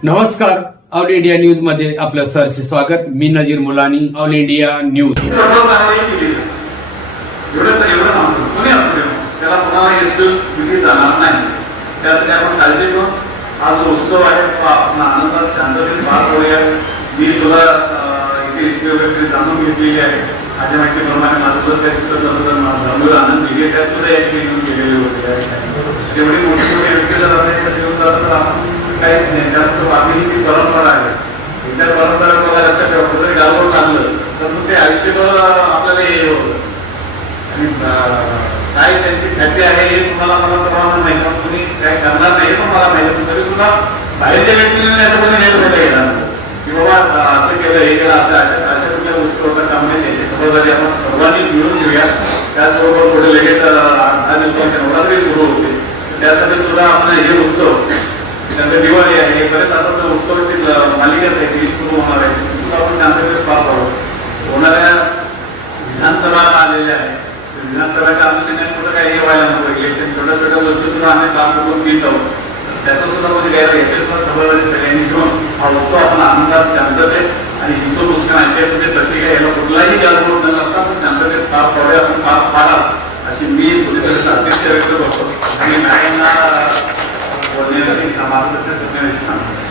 नमस्कार all India न्यूजमध्ये आपलं सरचे स्वागत. मी Nazir Mulani all India news. एवढं सांगतो त्याला कोणाला एक्सक्यूज दिली जाणार नाही त्यासाठी आपण काळजी घेऊ हा जो उत्सव आहे तो आपण आनंदात शांततेत पार करूया मी सुद्धा इथे हिस्ट्री वगैरे जाणून घेतलेली आहे माझ्या माहितीप्रमाणे माझं जर त्या चित्र धर्मवीर आनंद दिगे साहेब सुद्धा या ठिकाणी येऊन गेलेले होते या तेवढी मोठी मोठी व्यक्ती जर आपल्या तर आपण काहीच नाही. त्याचं आपली परंपरा आहे. एकदा परंपरा मला लक्षात ठेवा. कुठे गालबोट लागलं तर मग ते आयुष्यभर आपल्याला हे होतं. आणि काय त्यांची ख्याती आहे हे तुम्हाला मला सर्वांना माहिती आहे. तुम्ही काय करणार नाही पण मला माहिती पण तरी सुद्धा बाहेरच्या व्यक्तीने याच्यामध्ये हे व्हायला येणार? की बाबा असं केलं हे केलं असं अशा अशा कुठल्या गोष्टी होतात त्यामुळे त्याची खबरदारी आपण सर्वांनी मिळून घेऊया. त्याचबरोबर पुढे लगेच अं, आठ दहा दिवसांची नवरात्री सुरू होते त्यासाठी सुद्धा आपण हे उत्सव नंतर दिवाळी आहे बरेच आता असं उत्सवाची ल- मालिकाच आहे ती सुरू होणार आहे ती सुद्धा आपण शांततेत पार पाडू होणाऱ्या विधानसभा आलेल्या आहे तर विधानसभेच्या अनुषंगाने कुठं काही हे व्हायला नको. इलेक्शन छोट्या छोट्या वस्तू सुद्धा आम्ही काम करून घेत आहोत. तर त्याचं सुद्धा म्हणजे गैर याची सुद्धा खबरदारी सगळ्यांनी घेऊन हा उत्सव आपण आनंदात शांततेत आणि हिंदू मुस्लिम ऐक्याचं प्रतीक आहे याला कुठलाही गालबोट न करता आपण शांततेत पार पाडूया आपण पार पाडा अशी मी कुठेतरी अपेक्षा व्यक्त करतो. आणि नारायणना बोलण्याची मार्गदर्शन करण्याची सांगतो.